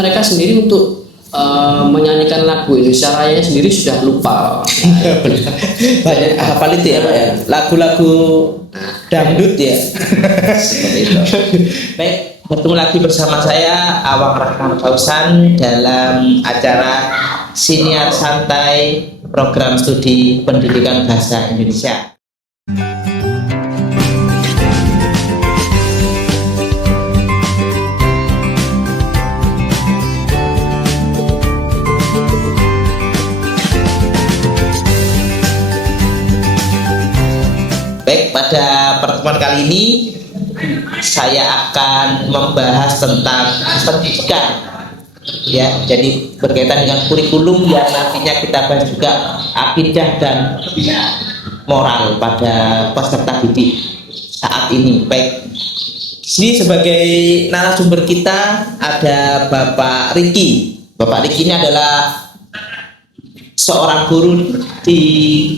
mereka sendiri untuk menyanyikan lagu Indonesia Raya sendiri sudah lupa. Banyak hafal itu ya Pak ya, lagu-lagu dangdut ya. Seperti itu. Baik, bertemu lagi bersama saya Awang Rahman Fauzan dalam acara Siniar Santai Program Studi Pendidikan Bahasa Indonesia. Baik, pada pertemuan kali ini saya akan membahas tentang pendidikan ya, jadi berkaitan dengan kurikulum yang nantinya kita bahas juga akidah dan moral pada peserta didik saat ini. Baik, sini sebagai narasumber kita ada Bapak Riki. Bapak Riki ini adalah seorang guru di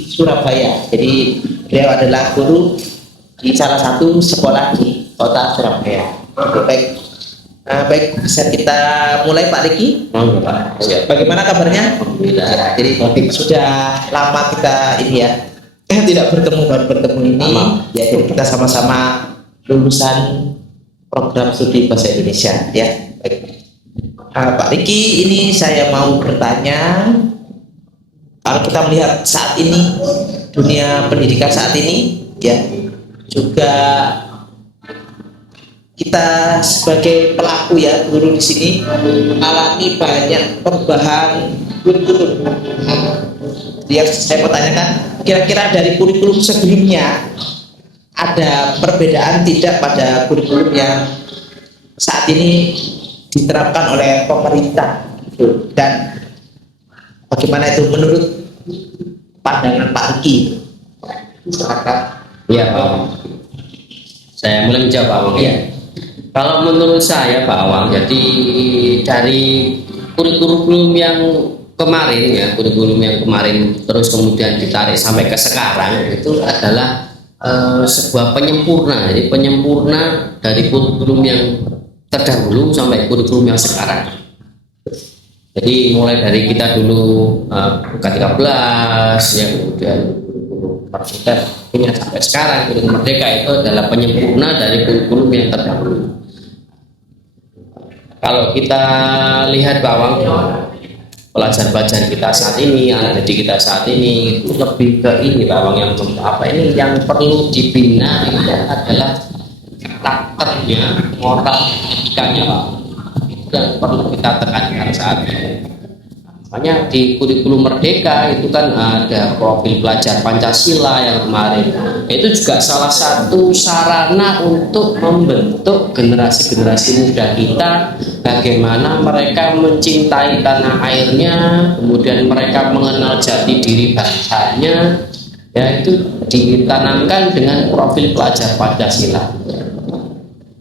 Surabaya. Jadi beliau adalah guru di salah satu sekolah di kota Surabaya. Baik, baik, bisa kita mulai Pak Riki? Pak. Bagaimana kabarnya? Alhamdulillah. Jadi sudah lama kita ini ya, tidak bertemu, baru bertemu ini. Ya, jadi kita sama-sama lulusan program studi bahasa Indonesia ya. Baik. Pak Riki, ini saya mau bertanya. Kalau kita melihat saat ini dunia pendidikan saat ini ya, juga kita sebagai pelaku ya, guru di sini mengalami banyak perubahan kurikulum. Yang saya mau tanyakan, kira-kira dari kurikulum sebelumnya ada perbedaan tidak pada kurikulum yang saat ini diterapkan oleh pemerintah, dan bagaimana itu menurut pandangan Pak Riki? Silakan. Iya Pak Awang. Saya mulai menjawab Pak Awang ya. Kalau menurut saya Pak Awang, jadi dari kurikulum yang kemarin ya, kurikulum yang kemarin terus kemudian ditarik sampai ke sekarang itu adalah sebuah penyempurna. Jadi penyempurna dari kurikulum yang terdahulu sampai kurikulum yang sekarang. Jadi mulai dari kita dulu K13 ya, kemudian Merdeka ini sampai sekarang kurikulum Merdeka itu adalah penyempurna dari kurikulum yang terdahulu. Kalau kita lihat Pak Awang, pelajar-pelajar kita saat ini, anak didik kita saat ini itu lebih ke ini Pak Awang, yang apa ini yang perlu dibina ini adalah karakternya, moral etikanya Pak, yang perlu kita tekankan saat ini. Makanya di kurikulum Merdeka itu kan ada profil pelajar Pancasila yang kemarin. Itu juga salah satu sarana untuk membentuk generasi-generasi muda kita, bagaimana mereka mencintai tanah airnya, kemudian mereka mengenal jati diri bangsanya. Ya, itu ditanamkan dengan profil pelajar Pancasila.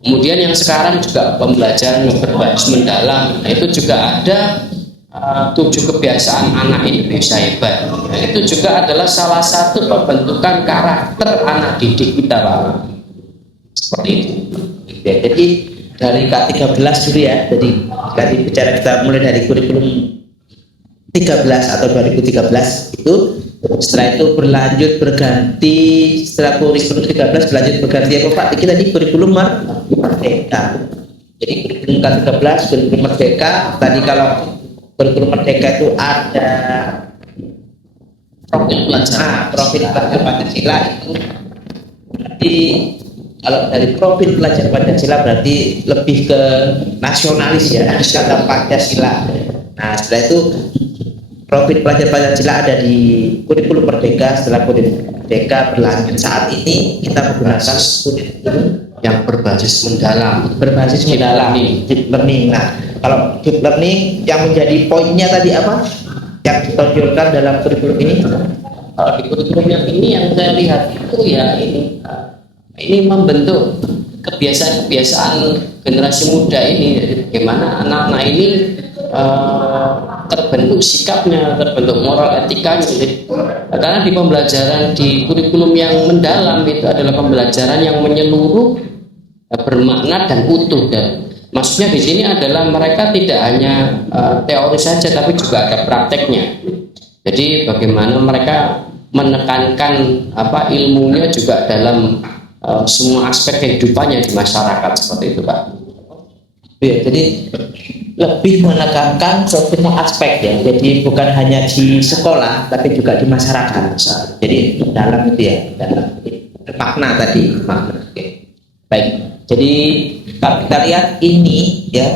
Kemudian yang sekarang juga pembelajaran yang berbasis mendalam. Nah, itu juga ada 7 kebiasaan anak Indonesia hebat. Nah, itu juga adalah salah satu pembentukan karakter anak didik kita Pak. Seperti itu. Ya, jadi dari K13 dulu ya. Jadi tadi bicara kita mulai dari kurikulum 13 atau 2013 itu, setelah itu berlanjut berganti, setelah kurikulum 13 berlanjut berganti apa Pak? Kita di kurikulum Merdeka. Jadi kurikulum K13, kurikulum Merdeka. Tadi kalau kurikulum Merdeka itu ada profil pelajar Pancasila itu. Jadi kalau dari profil pelajar Pancasila berarti lebih ke nasionalis ya, kata Pancasila. Nah, setelah itu profil pelajar Pancasila ada di kurikulum Merdeka. Setelah kurikulum Merdeka berlanjut saat ini kita menggunakan kurikulum Yang berbasis mendalam, deep learning. Nah, kalau deep learning yang menjadi poinnya tadi apa yang ditonjolkan dalam kurikulum ini? Kalau di kurikulum yang ini yang saya lihat itu ya ini membentuk kebiasaan-kebiasaan generasi muda ini. Jadi bagaimana anak-anak ini terbentuk sikapnya, terbentuk moral etikanya. Jadi, karena di pembelajaran di kurikulum yang mendalam itu adalah pembelajaran yang menyeluruh, bermakna dan utuh. Dan Maksudnya di sini adalah mereka tidak hanya teori saja, tapi juga ada prakteknya. Jadi bagaimana mereka menekankan ilmunya juga dalam semua aspek kehidupannya di masyarakat, seperti itu, Pak. Ya, jadi lebih menekankan semua aspek ya. Jadi bukan hanya di sekolah, tapi juga di masyarakat. Jadi dalam itu ya, dalam makna tadi, makna. Oke. Baik. Jadi kalau kita lihat ini ya,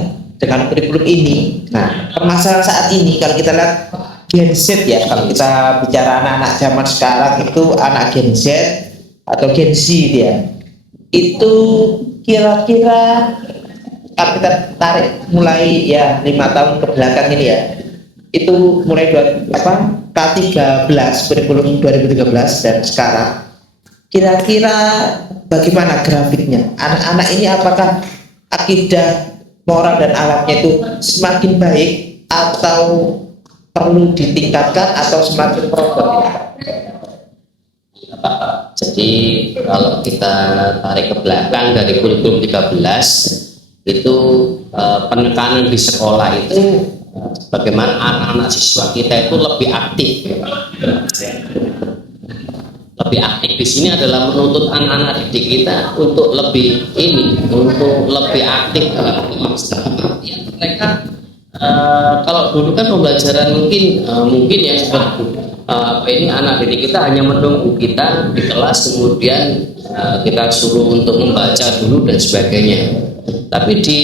dengan kurikulum ini, nah permasalahan saat ini kalau kita lihat Gen Z ya, kalau kita bicara anak-anak zaman sekarang itu anak Gen Z atau Gen Z dia, itu kira-kira kalau kita tarik mulai ya 5 tahun ke belakang ini ya, itu mulai K13 kurikulum 2013 dan sekarang, kira-kira bagaimana grafiknya? Anak-anak ini apakah akidah, moral dan akhlaknya itu semakin baik atau perlu ditingkatkan atau semakin produktif? Jadi kalau kita tarik ke belakang dari kurikulum 13 itu penekanan di sekolah itu bagaimana anak-anak siswa kita itu lebih aktif. Lebih aktif di sini adalah menuntut anak-anak didik kita untuk lebih aktif dalam mereka. Kalau dulu kan pembelajaran mungkin ya seperti ini anak didik kita hanya menunggu kita di kelas, kemudian kita suruh untuk membaca dulu dan sebagainya. Tapi di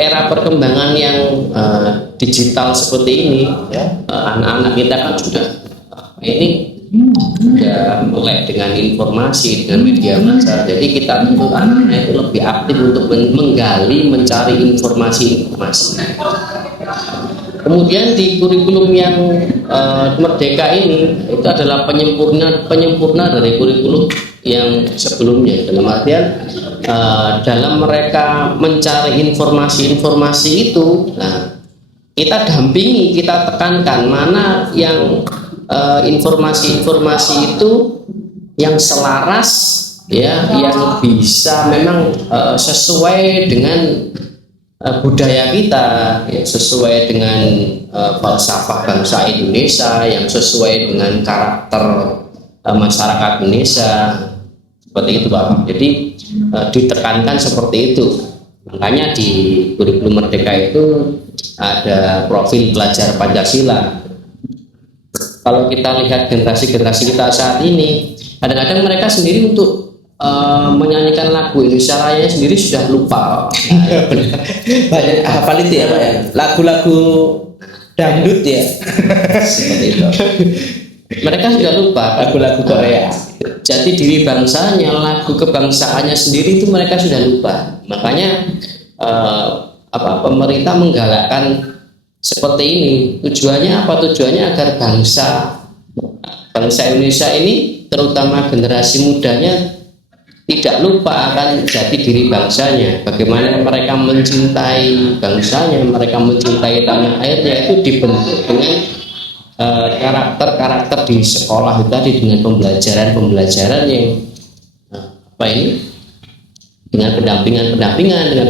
era perkembangan yang digital seperti ini, anak-anak kita kan sudah melek dengan informasi, dengan media massa. Jadi kita tuntut anak-anak itu lebih aktif untuk mencari informasi-informasi. Kemudian di kurikulum yang merdeka ini itu adalah penyempurna dari kurikulum yang sebelumnya. Dalam artian dalam mereka mencari informasi-informasi itu, kita dampingi, kita tekankan mana yang informasi-informasi itu yang selaras ya, yang bisa memang sesuai dengan budaya kita, ya, sesuai dengan falsafah bangsa Indonesia, yang sesuai dengan karakter masyarakat Indonesia, seperti itu, Pak. Jadi ditekankan seperti itu. Makanya di kurikulum merdeka itu ada profil pelajar Pancasila. Kalau kita lihat generasi-generasi kita saat ini, kadang-kadang mereka sendiri untuk menyanyikan lagu Indonesia Raya sendiri sudah lupa. Banyak hafal itu ya, Pak ya. Lagu-lagu dangdut ya. Seperti itu. Mereka sudah lupa lagu-lagu Korea. Jati diri bangsanya, lagu kebangsaannya sendiri itu mereka sudah lupa. Makanya pemerintah menggalakkan seperti ini. Tujuannya apa? Tujuannya agar bangsa Indonesia ini, terutama generasi mudanya, tidak lupa akan jati diri bangsanya. Bagaimana mereka mencintai bangsanya, mereka mencintai tanah airnya, itu dibentuk dengan karakter-karakter di sekolah itu tadi, dengan pembelajaran yang dengan pendampingan, dengan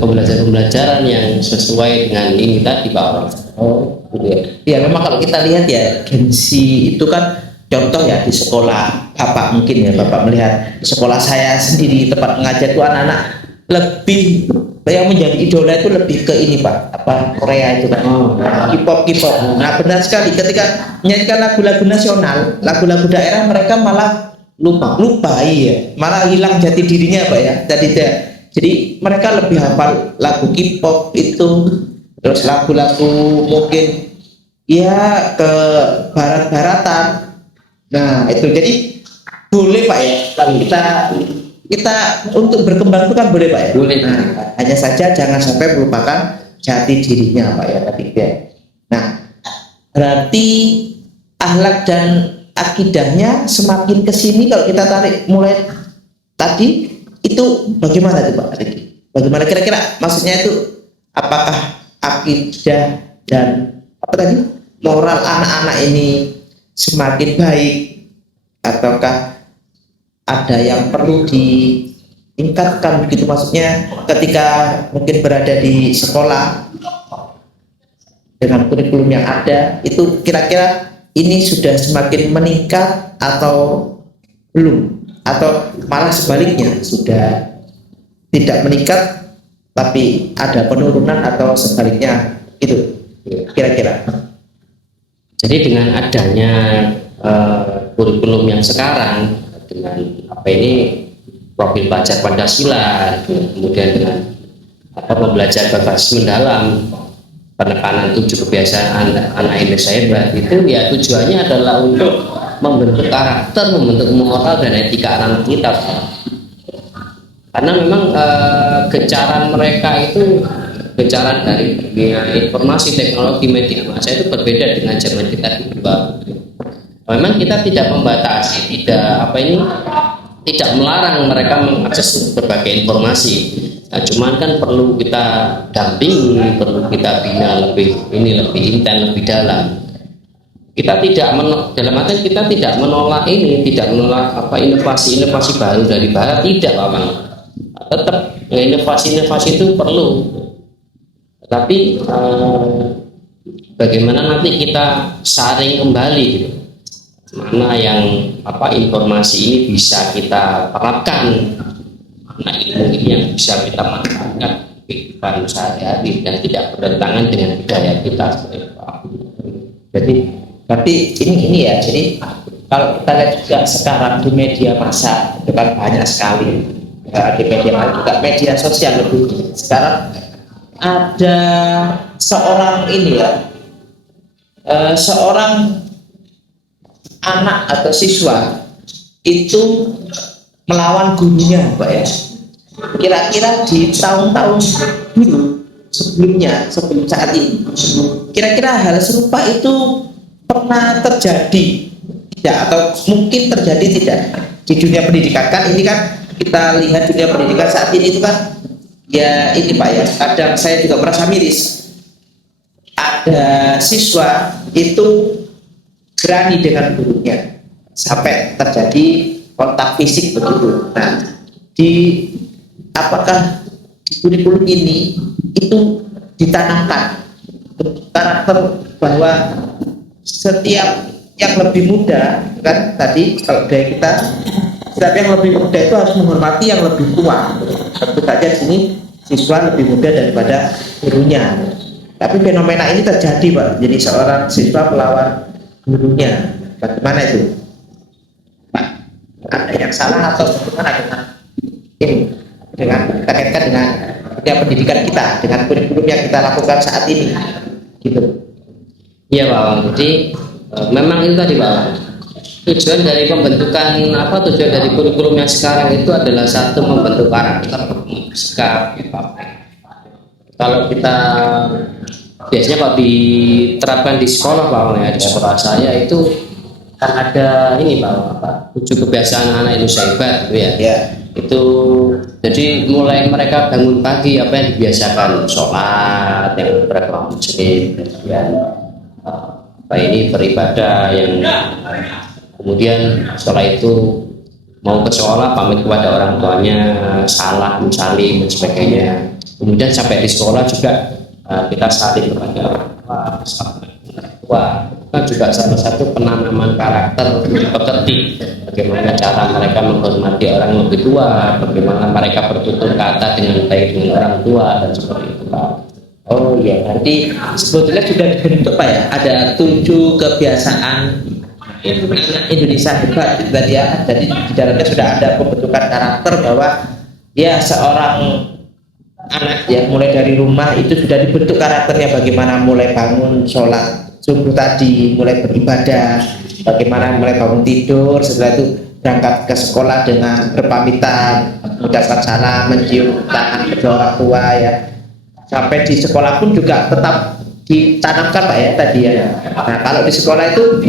pembelajaran yang sesuai dengan ini tadi, Pak. Ya memang kalau kita lihat ya, Gen Z itu kan contoh ya di sekolah Bapak, mungkin ya Bapak melihat di sekolah saya sendiri tempat mengajar itu anak-anak lebih yang menjadi idola itu lebih ke ini, Pak, Korea itu kan, K-pop. Nah benar sekali, ketika menyanyikan lagu-lagu nasional, lagu-lagu daerah, mereka malah lupa, iya, malah hilang jati dirinya, Pak ya. Jadi mereka lebih hafal lagu K-pop itu, terus lagu-lagu mungkin ya ke barat-baratan. Nah itu jadi boleh, Pak ya, kalau kita untuk berkembang itu kan boleh, Pak ya. Boleh. Nah, hanya saja jangan sampai melupakan jati dirinya, Pak ya, tadi ya. Nah berarti akhlak dan akidahnya semakin kesini, kalau kita tarik mulai tadi itu bagaimana tuh, Pak? Bagaimana kira-kira maksudnya itu, apakah akidah dan moral anak-anak ini semakin baik, ataukah ada yang perlu tingkatkan begitu, maksudnya ketika mungkin berada di sekolah dengan kurikulum yang ada itu kira-kira ini sudah semakin meningkat atau belum, atau malah sebaliknya sudah tidak meningkat tapi ada penurunan atau sebaliknya itu kira-kira. Jadi dengan adanya kurikulum yang sekarang dengan apa ini profil pelajar Pancasila, kemudian dengan pembelajaran berbasis mendalam, penekanan 7 kebiasaan anak Indonesia hebat, itu ya tujuannya adalah untuk membentuk karakter, membentuk moral dan etika anak kita. Karena memang gencaran mereka itu gencaran dari informasi teknologi media massa itu berbeda dengan zaman kita dulu. Memang kita tidak membatasi, tidak melarang mereka mengakses berbagai informasi. Nah, cuman kan perlu kita dampingi, perlu kita bina lebih intens, lebih dalam. Kita tidak dalam artian kita tidak menolak inovasi-inovasi baru dari barat, tidak, Pak. Tetap inovasi-inovasi itu perlu. Tapi bagaimana nanti kita saring kembali gitu. Mana yang informasi ini bisa kita terapkan, mana ilmu ini yang bisa kita manfaatkan kehidupan sehari-hari dan tidak bertentangan dengan budaya kita. Jadi berarti ini ya, jadi kalau kita lihat juga sekarang di media massa itu kan banyak sekali di media massa, juga media sosial lebih sekarang ada seorang seorang anak atau siswa itu melawan gurunya, Pak ya. Kira-kira di tahun-tahun dulu sebelum saat ini, kira-kira hal serupa itu pernah terjadi tidak, atau mungkin terjadi tidak di dunia pendidikan? Kan ini kan kita lihat dunia pendidikan saat ini itu kan ya ini, Pak ya, kadang saya juga merasa miris. Ada siswa itu berani dengan gurunya sampai terjadi kontak fisik begitu. Nah, apakah di kurikulum ini itu ditanamkan karakter bahwa setiap yang lebih muda, kan tadi kalau dari kita, setiap yang lebih muda itu harus menghormati yang lebih tua. Tentu saja di sini siswa lebih muda daripada gurunya. Tapi fenomena ini terjadi, Pak. Jadi seorang siswa melawan gurunya, bagaimana itu, Pak? Ada yang salah atau bagaimana dengan kita kaitkan dengan pendidikan kita, dengan kurikulum yang kita lakukan saat ini, gitu? Iya, Pak. Jadi memang itu tadi, Pak. Tujuan dari tujuan dari kurikulum yang sekarang itu adalah satu, membentuk karakter, sikap. Kalau kita biasanya kalau diterapkan di sekolah, Pak, ya, di sekolah saya itu kan ada ini, Pak, 7 kebiasaan anak Indonesia hebat, gitu ya. Yeah. Itu jadi mulai mereka bangun pagi yang dibiasakan sholat yang beragama muslim, kemudian beribadah, yang kemudian setelah itu mau ke sekolah pamit kepada orang tuanya, salam, salim dan sebagainya. Kemudian sampai di sekolah juga kita saling kepada orang tua. Kan juga salah satu penanaman karakter pekerti, bagaimana cara mereka menghormati orang lebih tua, bagaimana mereka bertutur kata dengan baik dengan orang tua dan seperti itu, Pak. Oh iya, nanti sebetulnya sudah dibentuk, Pak ya, ada 7 kebiasaan anak Indonesia hebat gitu tadi ya. Jadi di dalamnya sudah ada pembentukan karakter bahwa ya seorang anak ya mulai dari rumah itu sudah dibentuk karakternya, bagaimana mulai bangun sholat subuh tadi, mulai beribadah, bagaimana mulai bangun tidur, setelah itu berangkat ke sekolah dengan berpamitan, mengucapkan salam, mencium tangan kedua orang tua ya. Sampai di sekolah pun juga tetap ditanamkan, Pak ya tadi ya. Nah, kalau di sekolah itu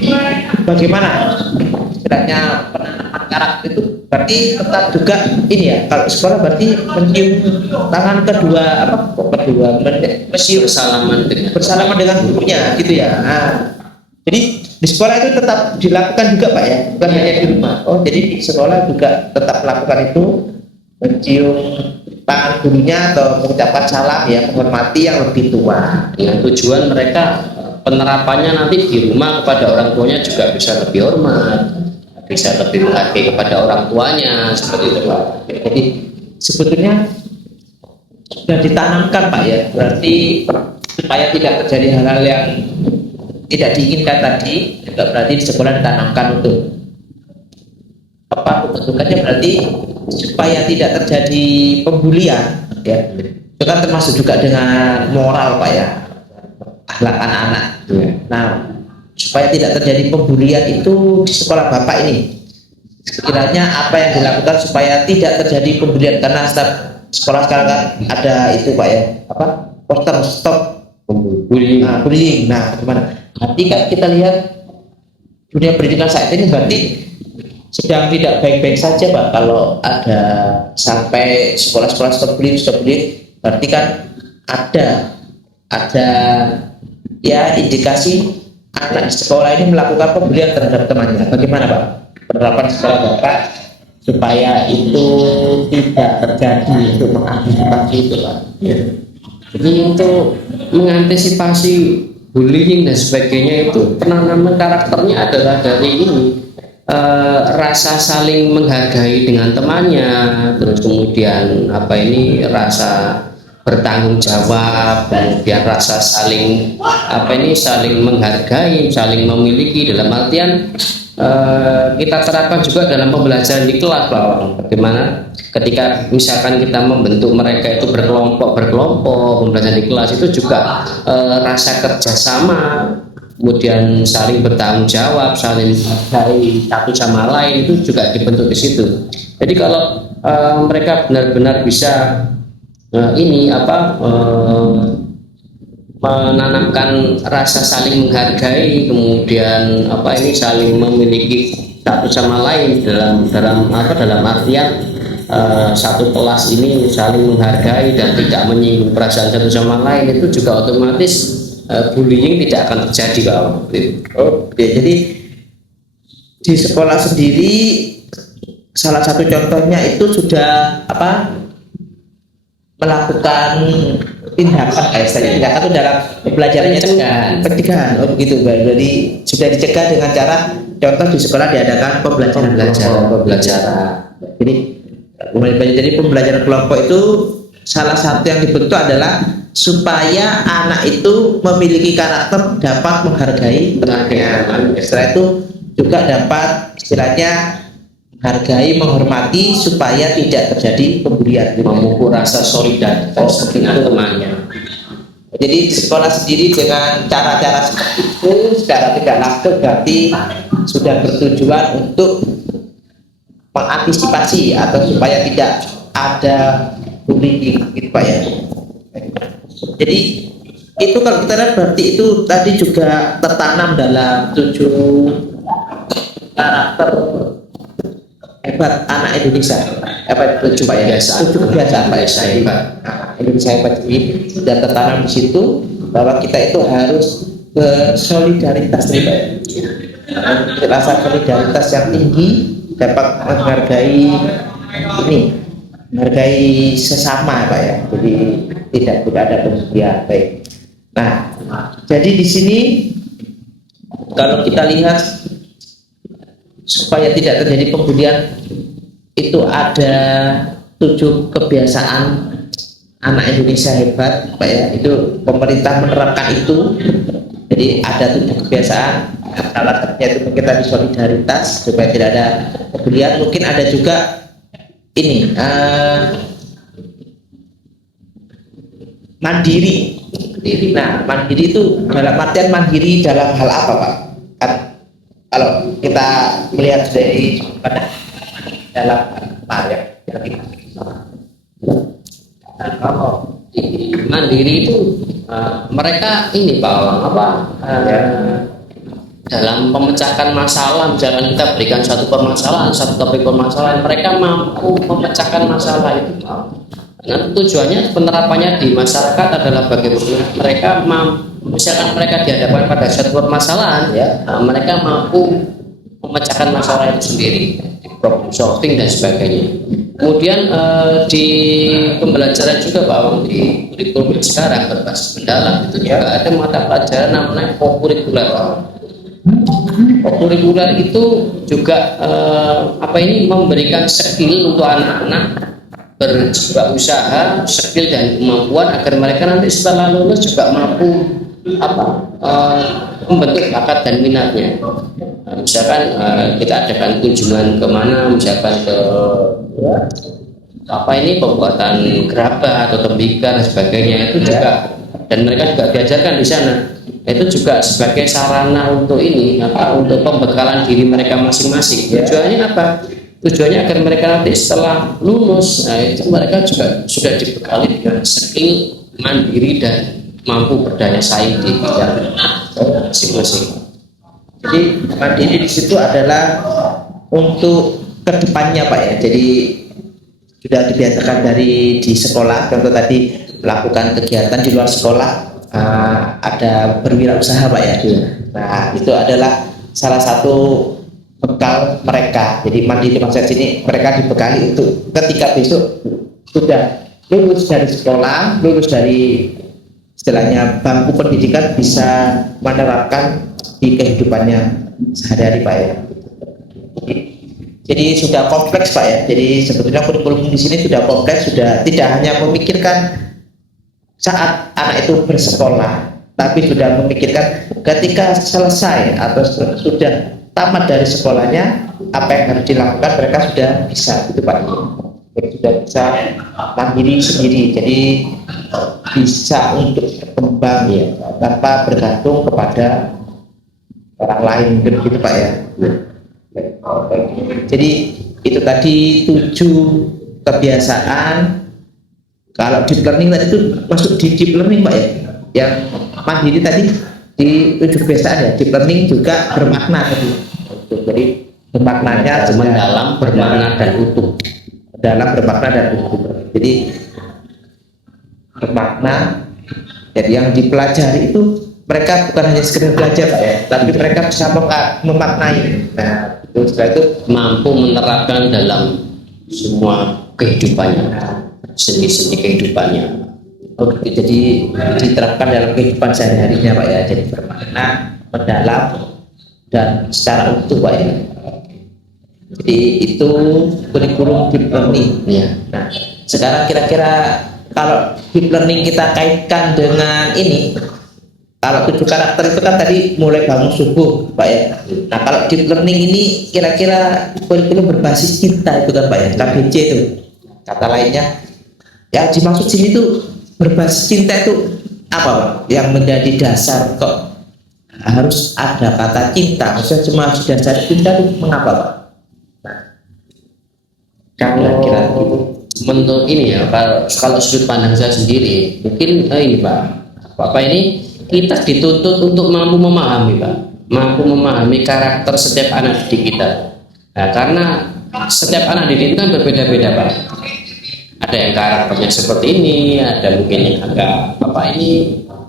bagaimana istilahnya penanaman karakter itu, berarti tetap juga ini ya, kalau di sekolah berarti mencium tangan kedua bersalaman dengan gurunya gitu ya. Nah, jadi di sekolah itu tetap dilakukan juga, Pak ya, bukan hanya di rumah. Oh, jadi di sekolah juga tetap melakukan itu. mencium tangan gurunya atau mengucapkan salam ya, menghormati yang lebih tua. Dengan tujuan mereka penerapannya nanti di rumah kepada orang tuanya juga bisa lebih hormat, bisa lebih menghargai kepada orang tuanya, seperti itu Pak. Jadi sebetulnya sudah ditanamkan Pak ya, berarti supaya tidak terjadi hal-hal yang tidak diinginkan tadi, juga berarti di sekolah ditanamkan untuk apa? Bentukannya berarti supaya tidak terjadi pembulian, ya. Itu kan termasuk juga dengan moral Pak ya, akhlak anak-anak. Ya. Nah, supaya tidak terjadi pembulian itu di sekolah Bapak ini, sekiranya apa yang dilakukan supaya tidak terjadi pembulian, karena setiap sekolah sekarang kan ada itu Pak ya, apa, poster stop Bullying. bullying. Nah, gimana? Nanti kan kita lihat dunia pendidikan saat ini berarti sedang tidak baik-baik saja Pak. Kalau ada sampai sekolah-sekolah stop bullying, berarti kan ada ya indikasi anak di sekolah ini melakukan pembulian terhadap temannya. Bagaimana Pak penerapan sekolah Bapak supaya itu tidak terjadi, untuk mengantisipasi itu Pak? Ya. Jadi untuk mengantisipasi bullying dan sebagainya itu penanaman karakternya adalah dari ini, rasa saling menghargai dengan temannya, terus kemudian apa ini, rasa bertanggung jawab, kemudian rasa saling apa ini, saling menghargai, saling memiliki, dalam artian kita terapkan juga dalam pembelajaran di kelas Pak. Bagaimana ketika misalkan kita membentuk mereka itu berkelompok pembelajaran di kelas itu juga rasa kerjasama, kemudian saling bertanggung jawab, saling menghargai satu sama lain, itu juga dibentuk di situ. Jadi kalau mereka benar-benar bisa menanamkan rasa saling menghargai, kemudian apa ini, saling memiliki satu sama lain dalam artian satu kelas ini saling menghargai dan tidak menyinggung perasaan satu sama lain, itu juga otomatis bullying tidak akan terjadi Pak. Oke, jadi di sekolah sendiri salah satu contohnya itu sudah apa, melakukan tindakan tindakan itu dalam pembelajarannya pencegahan. Oh begitu Pak. Jadi sudah dicegah dengan cara contoh di sekolah diadakan pembelajaran. Jadi pembelajaran kelompok itu salah satu yang dibentuk adalah supaya anak itu memiliki karakter dapat menghargai temannya. Setelah itu juga dapat istilahnya hargai, menghormati supaya tidak terjadi pembulian, memupuk rasa solidaritas dengan temannya. Jadi sekolah sendiri dengan cara-cara seperti itu secara tidak langsung berarti sudah bertujuan untuk mengantisipasi atau supaya tidak ada bullying gitu Pak ya. Jadi itu kalau kita lihat berarti itu tadi juga tertanam dalam 7 karakter hebat anak Indonesia. Apa itu Pak ya? 7 kebiasaan Pak ya. Indonesia hebat ini sudah tertanam di situ bahwa kita itu harus bersolidaritas nih Pak ya. Rasa solidaritas yang tinggi, dapat menghargai sesama Pak ya. Jadi tidak ada pembulian. Baik. Nah, jadi di sini kalau kita lihat supaya tidak terjadi pembulian itu ada 7 kebiasaan anak Indonesia hebat Pak ya. Itu pemerintah menerapkan itu. Jadi ada 7 kebiasaan. Salah satunya itu kita di solidaritas supaya tidak ada pembulian. Mungkin ada juga ini mandiri. Nah, mandiri itu dalam artian mandiri dalam hal apa Pak? Kan kalau kita melihat dari dalam apa ya? Kalau di mandiri itu mereka ini Pak dalam pemecahkan masalah, misalkan kita berikan satu topik permasalahan, mereka mampu memecahkan masalah itu Pak. Nah, tujuannya penerapannya di masyarakat adalah bagaimana mereka misalkan mereka dihadapkan pada satu permasalahan ya, mereka mampu memecahkan masalah itu sendiri, problem solving dan sebagainya. Kemudian di pembelajaran juga Pak Awang, di kurikulum yang sekarang berbasis mendalam itu juga ada mata pelajaran namanya kokurikuler Pak Awang. Kokurikuler itu juga memberikan skill untuk anak-anak berwirausaha, skill dan kemampuan agar mereka nanti setelah lulus juga mampu membentuk bakat dan minatnya. Misalkan kita adakan kunjungan kemana, misalkan ke pembuatan gerabah atau tembikar dan sebagainya, itu juga, dan mereka juga diajarkan di sana, itu juga sebagai sarana untuk untuk pembekalan diri mereka masing-masing. Tujuannya apa? Tujuannya agar mereka nanti setelah lulus, itu mereka juga sudah dibekali dengan skill mandiri dan mampu berdaya saing di bidang masing-masing. Jadi mandiri di situ adalah untuk kedepannya Pak ya. Jadi sudah dibiasakan dari di sekolah, contoh tadi melakukan kegiatan di luar sekolah, ada berwirausaha Pak ya. Nah itu adalah salah satu bekal mereka. Jadi mandiri maksud sini mereka dibekali untuk ketika besok sudah lulus dari sekolah, lulus dari istilahnya bangku pendidikan, bisa menerapkan di kehidupannya sehari-hari Pak ya. Jadi sudah kompleks Pak ya. Jadi sebetulnya kurikulum di sini sudah kompleks, sudah tidak hanya memikirkan saat anak itu bersekolah, tapi sudah memikirkan ketika selesai atau sudah tamat dari sekolahnya apa yang harus dilakukan. Mereka sudah bisa gitu Pak. Jadi sudah bisa mandiri sendiri. Jadi bisa untuk berkembang ya, tanpa bergantung kepada orang lain gitu Pak ya. Jadi itu tadi 7 kebiasaan. Kalau deep learning tadi itu masuk di deep learning Pak ya. Yang mandiri tadi di 7 kebiasaan ya. Deep learning juga bermakna tadi. Jadi bermaknanya mendalam, bermakna dan utuh. Dalam, bermakna dan utuh. Jadi bermakna. Jadi yang dipelajari itu mereka bukan hanya sekedar belajar Pak ya, tapi mereka bisa memaknai. Nah, setelah itu mampu menerapkan dalam semua kehidupannya, seni-seni kehidupannya. Jadi diterapkan dalam kehidupan sehari-harinya Pak ya. Jadi bermakna, mendalam, dan secara utuh Pak ya. Jadi itu kurikulum deep learning ya. Nah, sekarang kira-kira kalau deep learning kita kaitkan dengan ini, kalau 7 karakter itu kan tadi mulai bangun subuh Pak ya. Nah kalau deep learning ini kira-kira kurikulum berbasis cinta itu kan Pak ya, KBC itu kata lainnya. Yang dimaksud sini tuh berbasis cinta itu apa Pak? Yang menjadi dasar kok harus ada kata cinta? Maksudnya cuma dasar cinta itu mengapa Pak? Nah, kalau kira gitu. Menurut ini ya, kalau sudut pandang saya sendiri, mungkin ini Pak ini kita dituntut untuk mampu memahami Pak, mampu memahami karakter setiap anak didik kita. Nah, karena setiap anak didik itu kan berbeda-beda Pak. Ada yang karakternya seperti ini, ada mungkin yang agak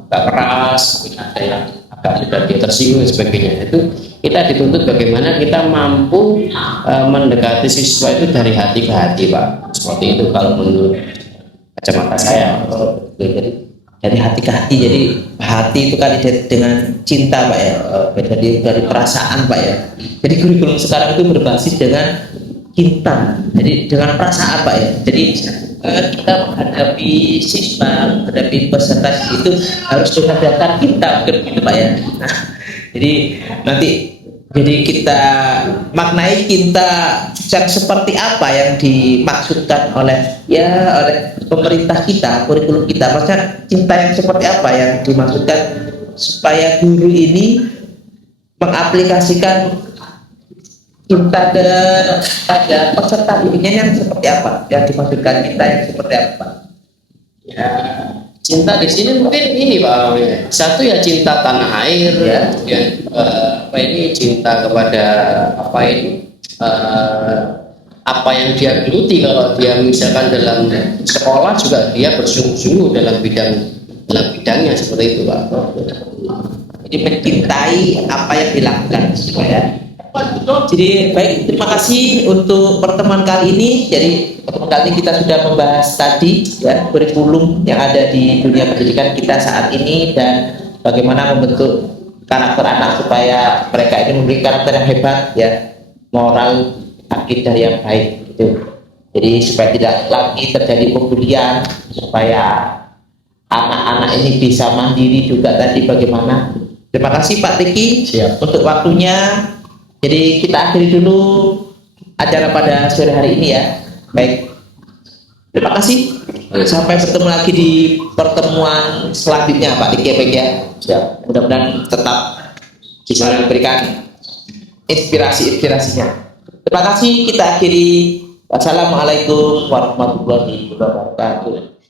keras, mungkin ada yang agak sudah tersinggung dan sebagainya. Itu kita dituntut bagaimana kita mampu mendekati siswa itu dari hati ke hati Pak. Seperti itu kalau menurut kacamata saya. Jadi dari hati ke hati. Jadi hati itu kan dengan cinta Pak ya. Jadi dari perasaan Pak ya. Jadi kurikulum sekarang itu berbasis dengan cinta. Jadi dengan perasaan Pak ya. Jadi kita menghadapi siswa, menghadapi peserta itu harus dengan dasar cinta begitu Pak ya. Nah, jadi nanti kita maknai cinta yang seperti apa yang dimaksudkan oleh pemerintah kita, kurikulum kita. Maksudnya cinta yang seperti apa yang dimaksudkan supaya guru ini mengaplikasikan cinta pada peserta didiknya yang seperti apa? Yang dimaksudkan cinta yang seperti apa? Ya, cinta di sini mungkin ini Pak. Satu ya cinta tanah air ya. Cinta kepada apa yang dia geluti. Kalau dia misalkan dalam sekolah juga dia bersungguh-sungguh dalam bidangnya seperti itu Pak. Jadi mencintai apa yang dilakukan ya. Jadi baik, terima kasih untuk pertemuan kali ini. Jadi pertemuan kali ini kita sudah membahas tadi ya kurikulum yang ada di dunia pendidikan kita saat ini dan bagaimana membentuk karakter anak supaya mereka ini memiliki karakter yang hebat ya, moral, akidah yang baik gitu. Jadi supaya tidak lagi terjadi pembulian, supaya anak-anak ini bisa mandiri juga tadi bagaimana. Terima kasih Pak Tiki untuk waktunya. Jadi kita akhiri dulu acara pada sore hari ini ya. Baik. Terima kasih. Sampai bertemu lagi di pertemuan selanjutnya Pak Tiki ya. Siap. Mudah-mudahan tetap bisa memberikan inspirasi-inspirasinya. Terima kasih. Kita akhiri. Wassalamualaikum warahmatullahi wabarakatuh.